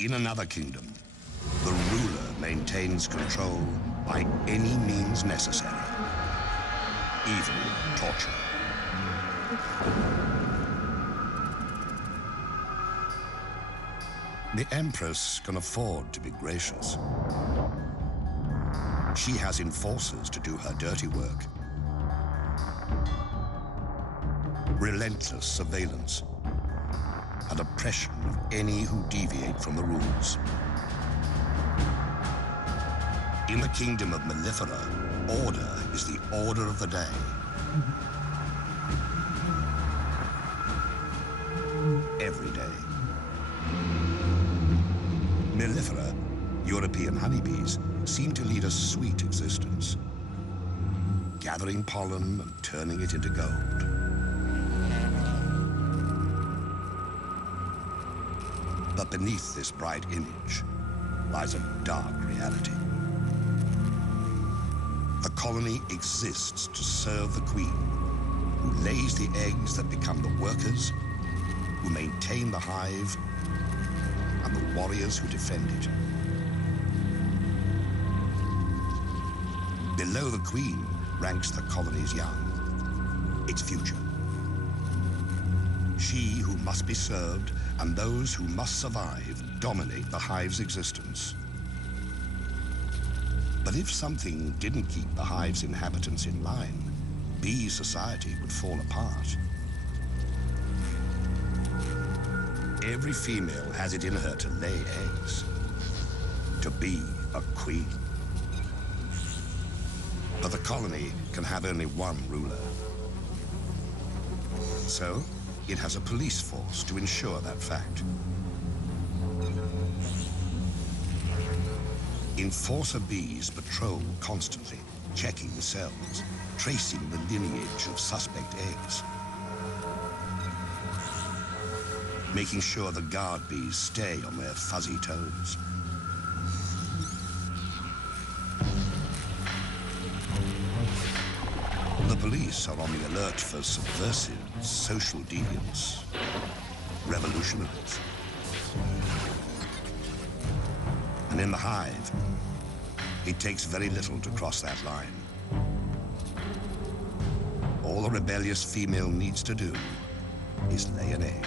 In another kingdom, the ruler maintains control by any means necessary, even torture. The Empress can afford to be gracious. She has enforcers to do her dirty work. Relentless surveillance and oppression of any who deviate from the rules. In the kingdom of Mellifera, order is the order of the day. Every day. Mellifera, European honeybees, seem to lead a sweet existence, gathering pollen and turning it into gold. But beneath this bright image lies a dark reality. The colony exists to serve the queen, who lays the eggs that become the workers, who maintain the hive, and the warriors who defend it. Below the queen ranks the colony's young, its future. She who must be served and those who must survive dominate the hive's existence. But if something didn't keep the hive's inhabitants in line, bee society would fall apart. Every female has it in her to lay eggs, to be a queen. But the colony can have only one ruler. So, it has a police force to ensure that fact. Enforcer bees patrol constantly, checking the cells, tracing the lineage of suspect eggs, making sure the guard bees stay on their fuzzy toes. The police are on the alert for subversive social deviants, revolutionaries. And in the hive, it takes very little to cross that line. All a rebellious female needs to do is lay an egg.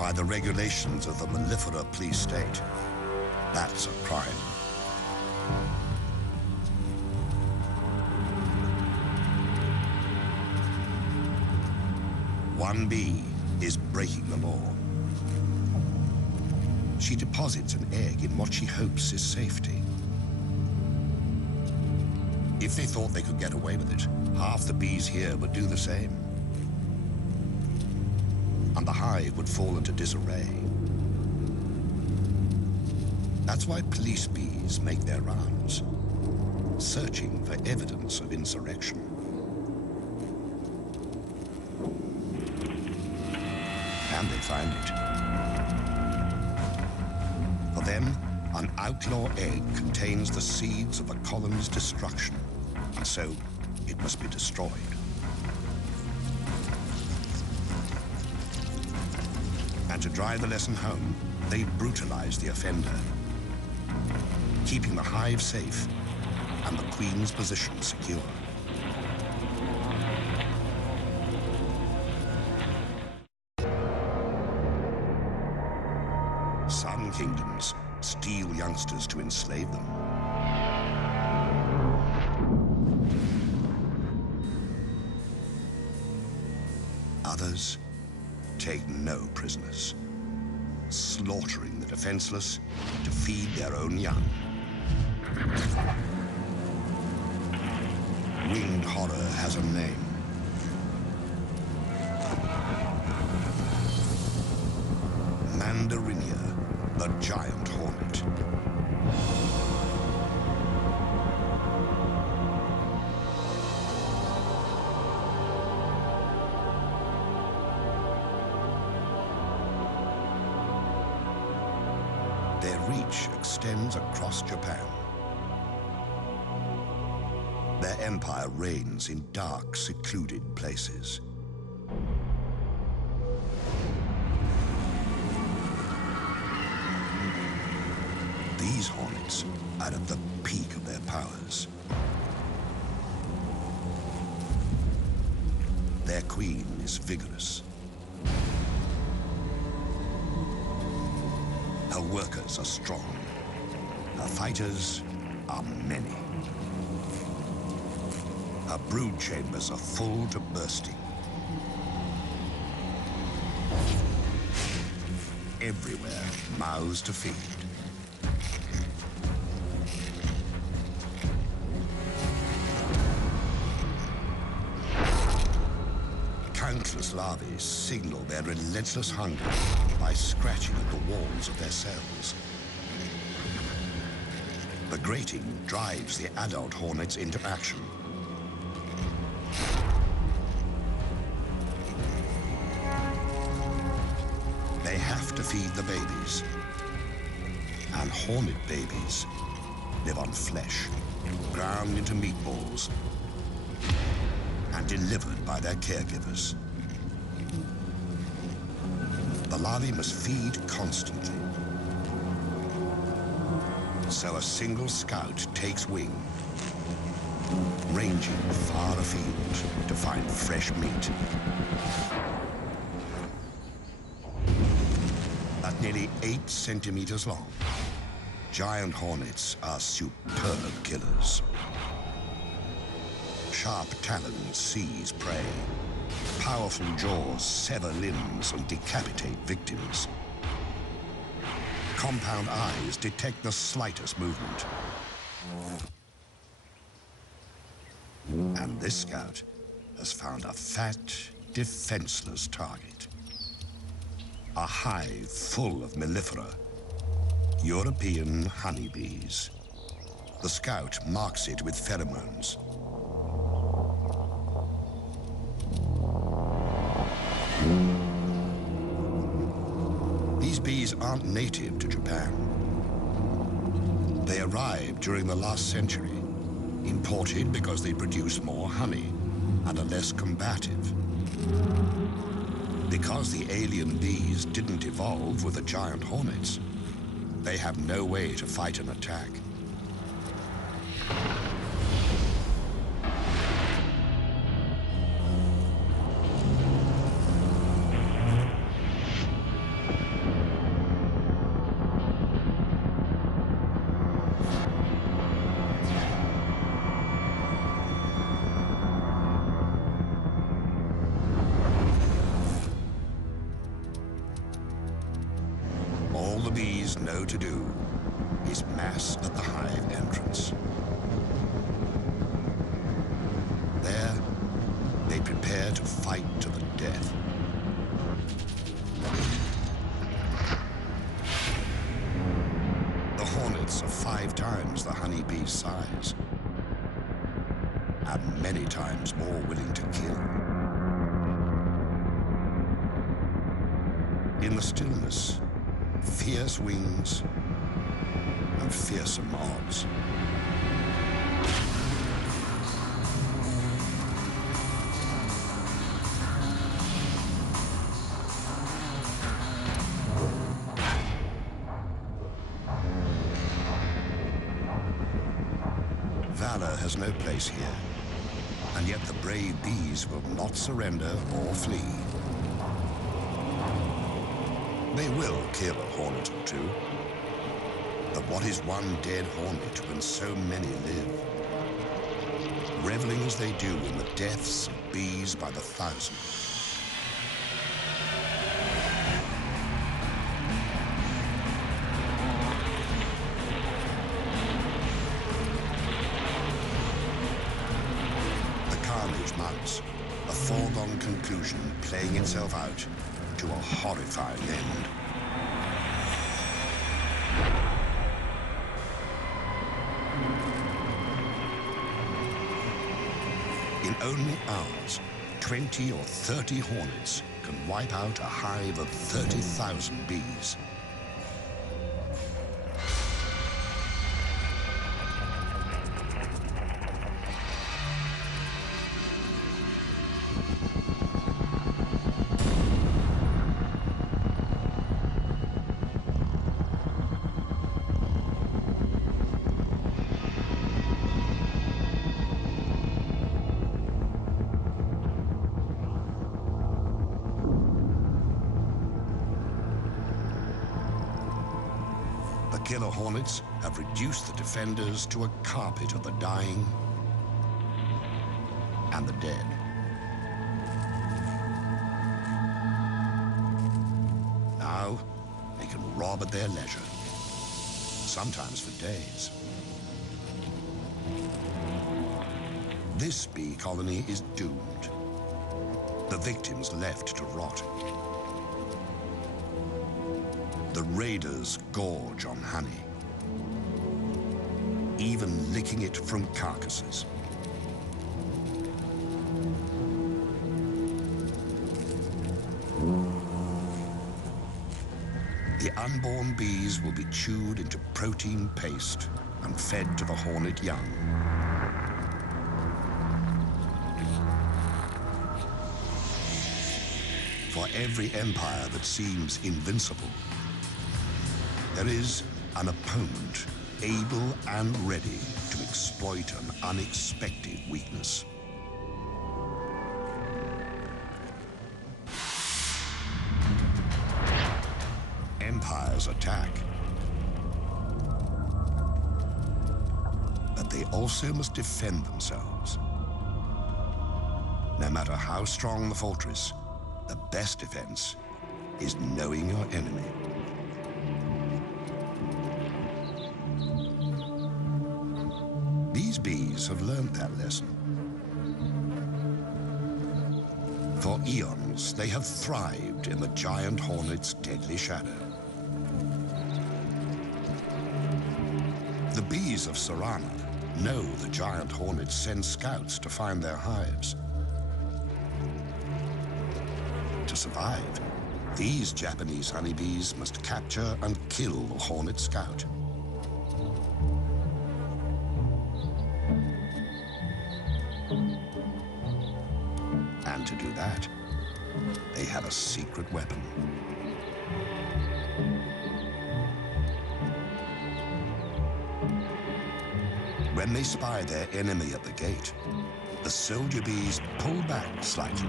By the regulations of the Mellifera police state, that's a crime. One bee is breaking the law. She deposits an egg in what she hopes is safety. If they thought they could get away with it, half the bees here would do the same. And the hive would fall into disarray. That's why police bees make their rounds, searching for evidence of insurrection. And they find it. For them, an outlaw egg contains the seeds of the colony's destruction, and so it must be destroyed. And to drive the lesson home, they brutalize the offender, keeping the hive safe and the queen's position secure. Some kingdoms steal youngsters to enslave them. Others take no prisoners, slaughtering the defenseless to feed their own young. Winged horror has a name. Mandarinia, the giant hornet. Their reach extends across Japan. Their empire reigns in dark, secluded places. hornets are at the peak of their powers. Their queen is vigorous. Her workers are strong. Her fighters are many. Her brood chambers are full to bursting. Everywhere, mouths to feed. Countless larvae signal their relentless hunger by scratching at the walls of their cells. The grating drives the adult hornets into action. They have to feed the babies. And hornet babies live on flesh, ground into meatballs, and delivered by their caregivers. The larvae must feed constantly. So a single scout takes wing, ranging far afield to find fresh meat. At nearly 8 centimeters long, giant hornets are superb killers. Sharp talons seize prey. Powerful jaws sever limbs and decapitate victims. Compound eyes detect the slightest movement. And this scout has found a fat, defenseless target. A hive full of mellifera, European honeybees. The scout marks it with pheromones. These bees aren't native to Japan. They arrived during the last century, imported because they produce more honey and are less combative. Because the alien bees didn't evolve with the giant hornets, they have no way to fight an attack. All the bees know to do is mass at the hive entrance. There, they prepare to fight to the death. The hornets are 5 times the honeybee's size, and many times more willing to kill. In the stillness, fierce wings and fearsome odds. Valor has no place here, and yet the brave bees will not surrender or flee. They will kill a hornet or two. But what is one dead hornet when so many live? Reveling as they do in the deaths of bees by the thousand. The carnage mounts, a foregone conclusion playing itself out to a horrifying end. In only hours, 20 or 30 hornets can wipe out a hive of 30,000 bees. The killer hornets have reduced the defenders to a carpet of the dying and the dead. Now, they can rob at their leisure, sometimes for days. This bee colony is doomed. The victims left to rot. The raiders gorge on honey, even licking it from carcasses. The unborn bees will be chewed into protein paste and fed to the hornet young. For every empire that seems invincible, there is an opponent able and ready to exploit an unexpected weakness. Empires attack, but they also must defend themselves. No matter how strong the fortress, the best defense is knowing your enemy. These bees have learned that lesson. For eons, they have thrived in the giant hornet's deadly shadow. The bees of Sarana know the giant hornets send scouts to find their hives. To survive, these Japanese honeybees must capture and kill the hornet scout. And to do that, they have a secret weapon. When they spy their enemy at the gate, the soldier bees pull back slightly.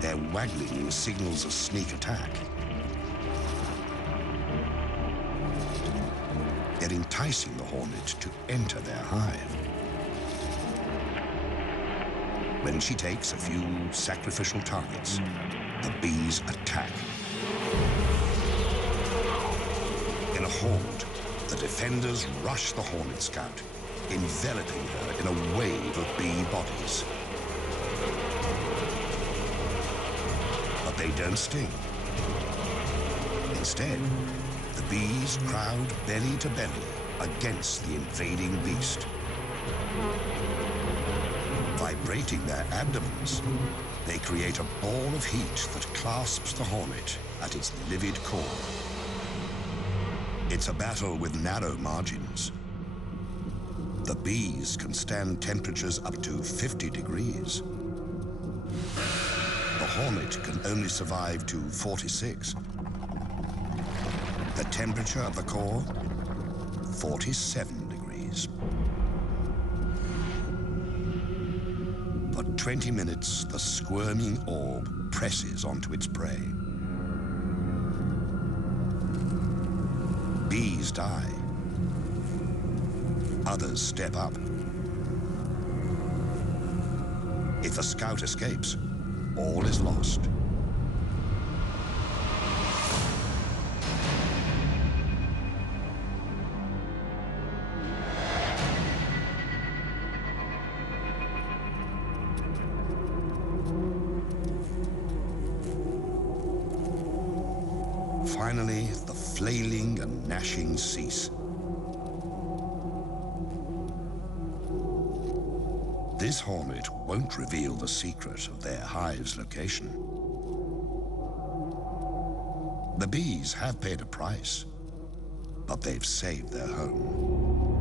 Their waggling signals a sneak attack. They're enticing the hornet to enter their hive. When she takes a few sacrificial targets, the bees attack. In a horde, the defenders rush the hornet scout, enveloping her in a wave of bee bodies. But they don't sting. Instead, the bees crowd belly to belly against the invading beast. Vibrating their abdomens, they create a ball of heat that clasps the hornet at its livid core. It's a battle with narrow margins. The bees can stand temperatures up to 50 degrees. The hornet can only survive to 46. The temperature of the core, 47 degrees. For 20 minutes, the squirming orb presses onto its prey. Bees die. Others step up. If the scout escapes, all is lost. Finally, the flailing and gnashing cease. This hornet won't reveal the secret of their hive's location. The bees have paid a price, but they've saved their home.